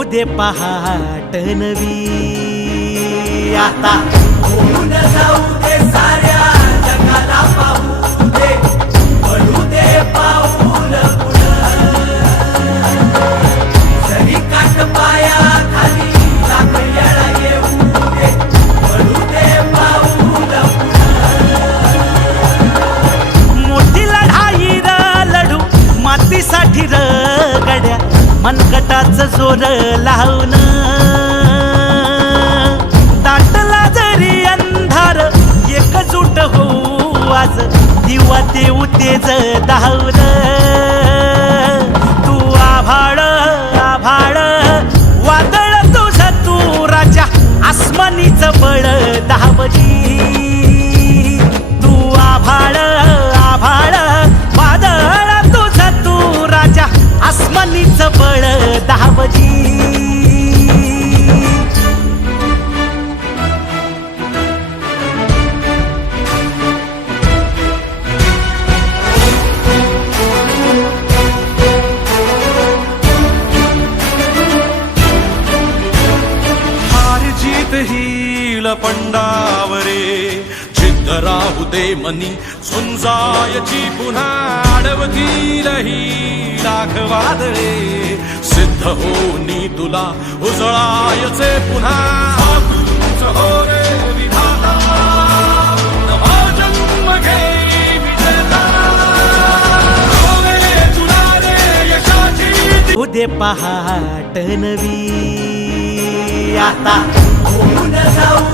उदे पहाट नवी. आता होऊन जाऊ दे साऱ्या जगाला पाहू दे. पडू दे पाऊल पुढं. काट पाया खाली येऊ दे. पडू दे पाऊल मोठी लढाई र लढू मातीसाठी र गड्या मनकटाच जोर लावून दाटला जरी अंधार एकजूट होऊ आज. दिवा ते उतेज धावलं सबळ बळ हील पंडावरे. जिद्द राहू दे मनी सुंजायची पुन्हा. अडवतील ही लाख वादळे सिद्ध होनी तुला उजळायचे पुन्हा. हो रे विधाता. नवा जन्म घे विजेता. होवे तुला रे यशाची उदे पहाट नवी. आता जाऊ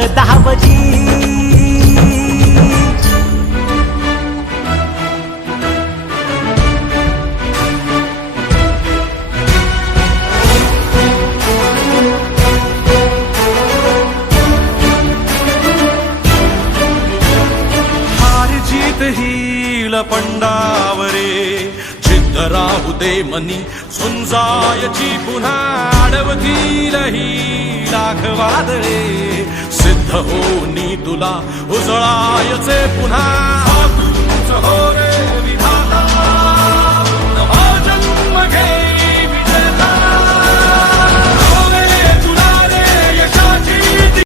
बळ दाबजी पंडावरे. चित्त राहू दे मनी सुंजायची पुन्हा अडवतील ही लाख वादळे सिद्ध होनी तुला उजळायचे पुन्हा. तूच